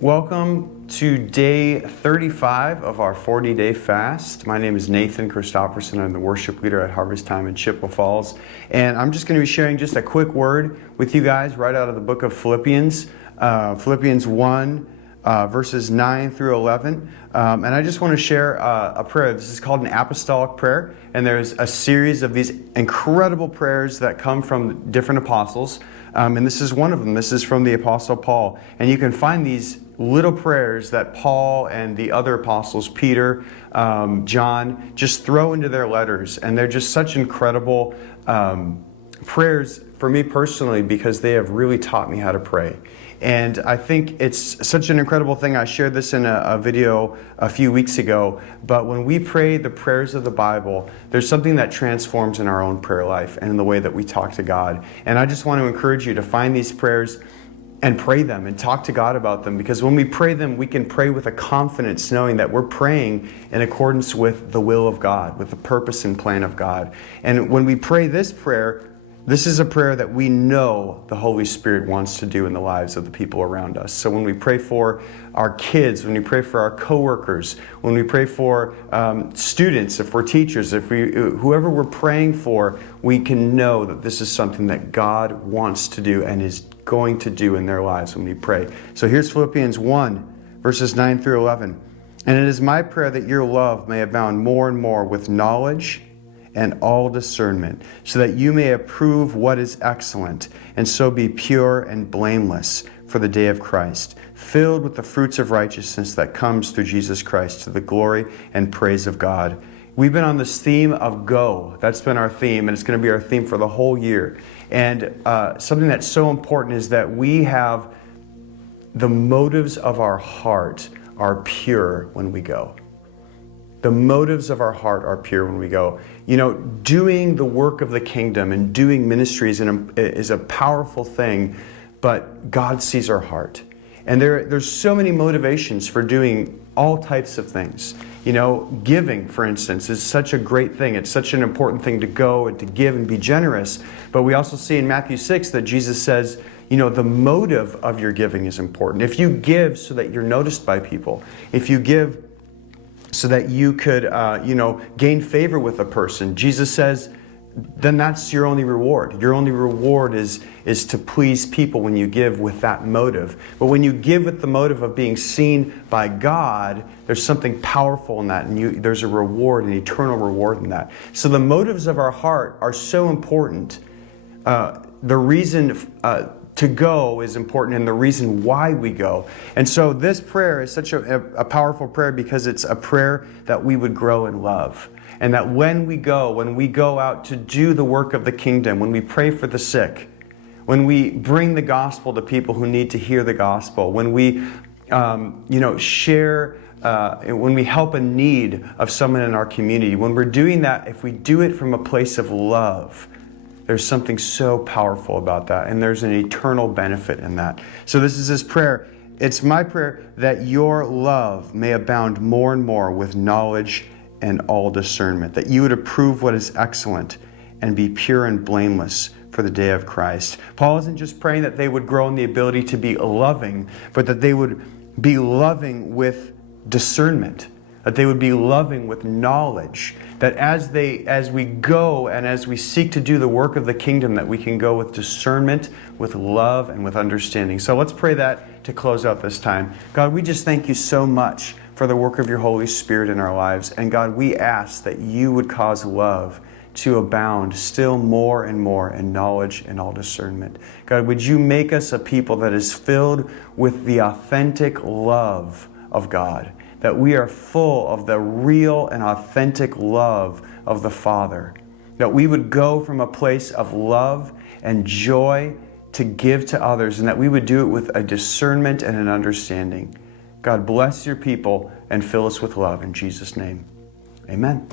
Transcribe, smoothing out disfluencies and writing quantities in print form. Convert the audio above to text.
Welcome to day 35 of our 40-day fast. My name is Nathan Christopherson. I'm the worship leader at Harvest Time in Chippewa Falls. And I'm just going to be sharing just a quick word with you guys right out of the book of Philippians. Philippians 1, verses 9 through 11. And I just want to share a prayer. This is called an apostolic prayer. And there's a series of these incredible prayers that come from different apostles. And this is one of them. This is from the Apostle Paul. And you can find these little prayers that Paul and the other apostles, Peter, John, just throw into their letters. And they're just such incredible prayers for me personally because they have really taught me how to pray. And I think it's such an incredible thing. I shared this in a video a few weeks ago. But when we pray the prayers of the Bible, there's something that transforms in our own prayer life and in the way that we talk to God. And I just want to encourage you to find these prayers and pray them and talk to God about them. Because when we pray them, we can pray with a confidence knowing that we're praying in accordance with the will of God, with the purpose and plan of God. And when we pray this prayer, this is a prayer that we know the Holy Spirit wants to do in the lives of the people around us. So when we pray for our kids, when we pray for our coworkers, when we pray for students, if we're teachers, whoever we're praying for, we can know that this is something that God wants to do and is going to do in their lives when we pray. So here's Philippians 1, verses 9 through 11. And it is my prayer that your love may abound more and more with knowledge and all discernment, so that you may approve what is excellent, and so be pure and blameless for the day of Christ, filled with the fruits of righteousness that comes through Jesus Christ, to the glory and praise of God. We've been on this theme of go. That's been our theme, and it's going to be our theme for the whole year. And something that's so important is that we have the motives of our heart are pure when we go. The motives of our heart are pure when we go. You know, doing the work of the kingdom and doing ministries is a powerful thing, but God sees our heart. And there's so many motivations for doing all types of things. You know, giving, for instance, is such a great thing. It's such an important thing to go and to give and be generous. But we also see in Matthew 6 that Jesus says, you know, the motive of your giving is important. If you give so that you're noticed by people, if you give so that you could, gain favor with a person, Jesus says, then that's your only reward. Your only reward is to please people when you give with that motive. But when you give with the motive of being seen by God, there's something powerful in that, and there's a reward, an eternal reward in that. So the motives of our heart are so important. The reason to go is important, and the reason why we go. And so this prayer is such a powerful prayer because it's a prayer that we would grow in love. And that when we go out to do the work of the kingdom, when we pray for the sick, when we bring the gospel to people who need to hear the gospel, when we share, when we help a need of someone in our community, when we're doing that, if we do it from a place of love, there's something so powerful about that, and there's an eternal benefit in that. So this is his prayer. It's my prayer that your love may abound more and more with knowledge and all discernment, that you would approve what is excellent and be pure and blameless for the day of Christ. Paul isn't just praying that they would grow in the ability to be loving, but that they would be loving with discernment, that they would be loving with knowledge, that as we go and as we seek to do the work of the kingdom, that we can go with discernment, with love, and with understanding. So let's pray that to close out this time. God, we just thank you so much for the work of your Holy Spirit in our lives. And God, we ask that you would cause love to abound still more and more in knowledge and all discernment. God, would you make us a people that is filled with the authentic love of God, that we are full of the real and authentic love of the Father, that we would go from a place of love and joy to give to others, and that we would do it with a discernment and an understanding. God, bless your people and fill us with love. In Jesus' name, amen.